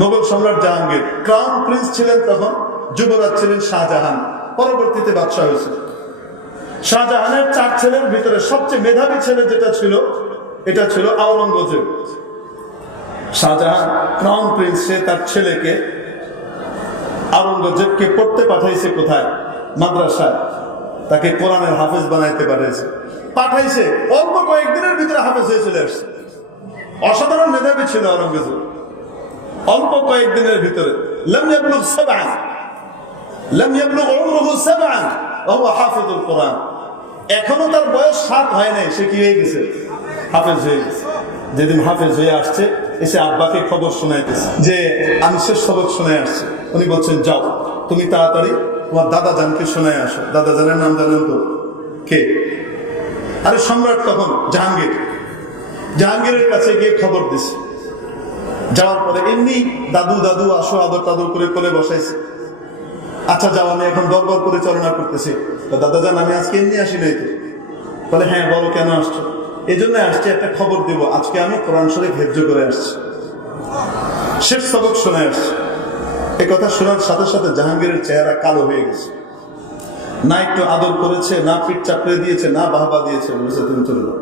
মোগল সম্রাট Jahangir crown Prince ছিলেন, তখন যুবরাজ ছিলেন শাহজাহান, পরবর্তীতে বাদশাহ হয়েছে। শাহজাহানের 4 ছেলের ভিতরে সবচেয়ে মেধাবী ছেলে যেটা ছিল, এটা ছিল আওরঙ্গজেব। শাহজাহান ক্রাউন প্রিন্স, সে তার ছেলেকে আওরঙ্গজেবকে পড়তে পাঠাইছে কোথায়? মাদ্রাসায়। তাকে কোরআনের হাফেজ বানাইতে পাঠাইছে। অল্প কয়েকদিনের ভিতরে হাফেজ হয়ে চলে আসছে। অসাধারণ মেধাবী ছিল আওরঙ্গজেব। অল্প কয়েকদিনের ভিতরে লাম ইয়াবলুগ সাবআন, লাম ইয়াবলুগ উমরুহু সাবআন ওয়া হুয়া হাফিজুল কোরআন। এখনো তার বয়স 7 হয় নাই, সে কি হয়ে গেছে? হাফেজ হয়ে গেছে। যেদিন হাফেজ হয়ে আসছে, এসে আব্বাকে খবর শোনাইতেছে যে আমি শেষ সবক শুনে আসছি। উনি বলছেন, যাও তুমি তাড়াতাড়ি তোমার দাদা জানকে শোনায় আসো। দাদা জানের নাম জানেন তো? কে? আরে সম্রাট তখন জাহাঙ্গীর। জাহাঙ্গীরের কাছে গিয়ে খবর দিছে। যাওয়ার পরে এমনি দাদু দাদু আসো আদর টাদর করে কোলে বসাইছে। আচ্ছা যাও, আমি এখন দরবার পরিচালনা করতেছি। দাদা জান, আমি আজকে এমনি আসি নাই তো? বলে, হ্যাঁ বলো কেন আসছো? এই জন্য আসছি, একটা খবর দিব, আজকে আমি কোরআন শরীফ হেফজ করে আসছি, শেষ সবক শুনে আসছি। এই কথা শোনার সাথে সাথে জাহাঙ্গীরের চেহারা কালো হয়ে গেছে। না একটু আদর করেছে, না পিঠ চাপড়ে দিয়েছে, না বাহবা দিয়েছে, বলেছে তুমি চলে যাও।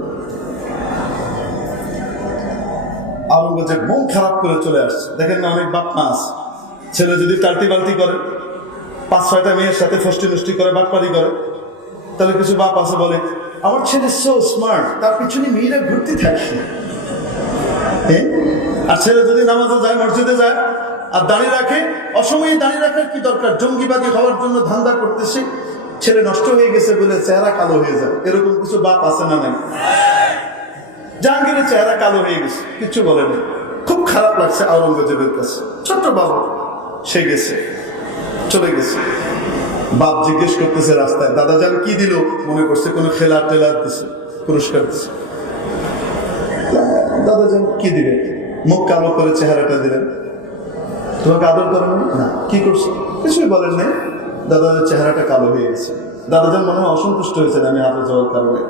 আওরঙ্গজেব মন খারাপ করে চলে আসছে। দেখেন না, অনেক বাপ মা আছে, ছেলে যদি টালতি বালতি করে, 5-6টা মেয়ের সাথে ফষ্টি নষ্টি করে, বাটপারি করে, তাহলে কিছু বাপ আছে বলে, আমার ছেলে সো স্মার্ট, তার পিছনে মেয়েরা ঘুরতে থাকছে। আর ছেলে যদি নামাজে যায়, মসজিদে যায় আর দাঁড়িয়ে রাখে, অসময়ে দাঁড়িয়ে রাখার কি দরকার? জঙ্গিবাদী হওয়ার জন্য ধান্দা করতেছে, ছেলে নষ্ট হয়ে গেছে বলে চেহারা কালো হয়ে যায়। এরকম কিছু বাপ আছে না নাই? জাহাঙ্গীরের চেহারা কালো হয়ে গেছে, কিছু বলেনি। খুব খারাপ লাগছে আওরঙ্গজেবের কাছে। ছোট্ট বাবু, সে গেছে, চলে গেছে। বাপ জিজ্ঞেস করতেছে রাস্তায়, দাদা জান কি দিল? মনে করছে কোনো খেলা টেলার দিছে, পুরস্কার দিছে। দাদা জান কি দিবে? মুখ কালো করে চেহারাটা দিলেন। তোমাকে আদর করেন না? কি করছে? কিছুই বলেন নাই। দাদাদের চেহারাটা কালো হয়ে গেছে। দাদাজান মনে হয় অসন্তুষ্ট হয়েছেন আমি হাফেজ হওয়ার কারণে।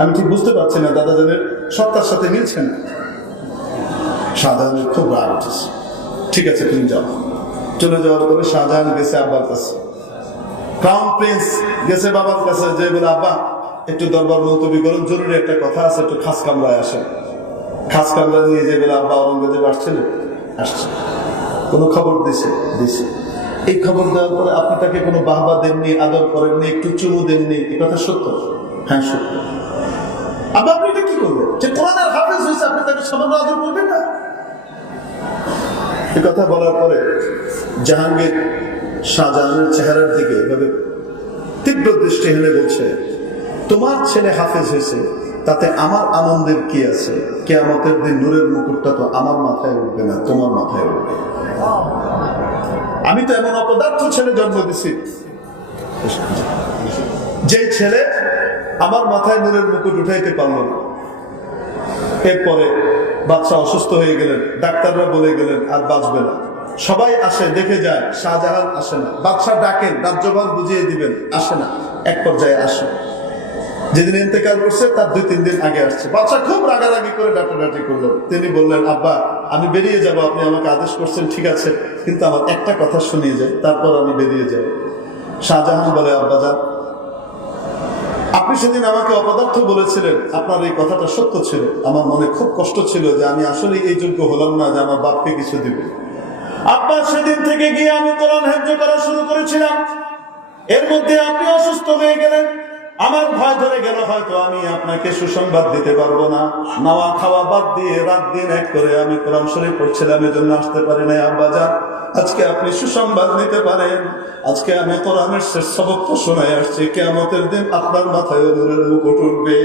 আমি ঠিক বুঝতে পারছি না, দাদাজানের সত্তার সাথে মিলছে না। শাহজাহানের খুব রাগ উঠেছে। ঠিক আছে তুমি যাও। চলে যাওয়ার পরে শাহজাহান গেছে আব্বার কাছে, ক্রাউন প্রিন্স গেছে বাবার কাছে, যে বলে, আব্বা একটু দরবার মুলতবি করুন, জরুরি একটা কথা আছে, একটু খাস কামরায় আসেন। খাস কামরা নিয়ে যে বলে, আব্বা আওরঙ্গজেব আসছিল? আসছে। কোনো খবর দিছে? দিছে। এই খবর দেওয়ার পরে আপনি তাকে কোনো বাহবা দেননি, আদর করেননি, একটু চুমু দেননি, এই কথা সত্য? হ্যাঁ সত্য। আবার আপনি এটা কি করবেন? যে কোরআনের হাফেজ হয়েছে, আপনি তাকে সামান্য আদর করবেন না? এই কথা বলার পরে জাহাঙ্গীর শাহজাহানের চেহারার দিকে এভাবে তীব্র দৃষ্টি হেলে বলছে, তোমার ছেলে হাফেজ হয়েছে, তাতে আমার আনন্দের কি আছে? কিয়ামতের দিন নূরের মুকুটটা তো আমার মাথায় উঠবে না, তোমার মাথায় উঠবে। আমি তো এমন অপদার্থ ছেলে জন্ম দিছি, যে ছেলে আমার মাথায় নূরের মুকুট উঠাইতে পারল না। এরপরে বাদশা অসুস্থ হয়ে গেলেন, ডাক্তাররা বলে গেলেন আর বাঁচবে না। সবাই আসে, দেখে যায়, শাহজাহান আসে না। বাদশা ডাকেন, রাজ্যভার বুঝিয়ে দিবেন, আসে না। এক পর্যায়ে আসে, যেদিন ইন্তেকাল করছে তার 2-3 দিন আগে আসছে। বাদশা খুব রাগারাগি করে ডাটাডাটি করলেন। তিনি বললেন, আব্বা আমি বেরিয়ে যাব, আপনি আমাকে আদেশ করছেন ঠিক আছে, কিন্তু আমার একটা কথা শুনিয়ে যায়, তারপর আমি বেরিয়ে যাব। শাহজাহান বলে, আব্বা যান, আপনি সেদিন আমাকে অপদার্থ বলেছিলেন, আপনার এই কথাটা সত্য ছিল। আমার মনে খুব কষ্ট ছিল যে আমি আসলে এই যোগ্য হলাম না যে আমার বাপকে কিছু দিব। আব্বা সেদিন থেকে গিয়ে আমি কোরআন হেফজ করা শুরু করেছিলাম, এর মধ্যে আপনি অসুস্থ হয়ে গেলেন। আমার ভয় ধরে গেল হয়তো আমি আপনাকে সুসংবাদ দিতে পারবো না। নাওয়া খাওয়া বাদ দিয়ে রাত দিন এক করে আমি কোরআন শরীফ পড়ছিলাম, এজন্য আসতে পারি নাই। আব্বা যান, আজকে আপনি সুসংবাদ নিতে পারেন, আজকে আমি কোরআনের শেষ সবক শোনায় আসছি, কিয়ামতের দিন আপনার মাথায় নূরের মুকুট উঠবে।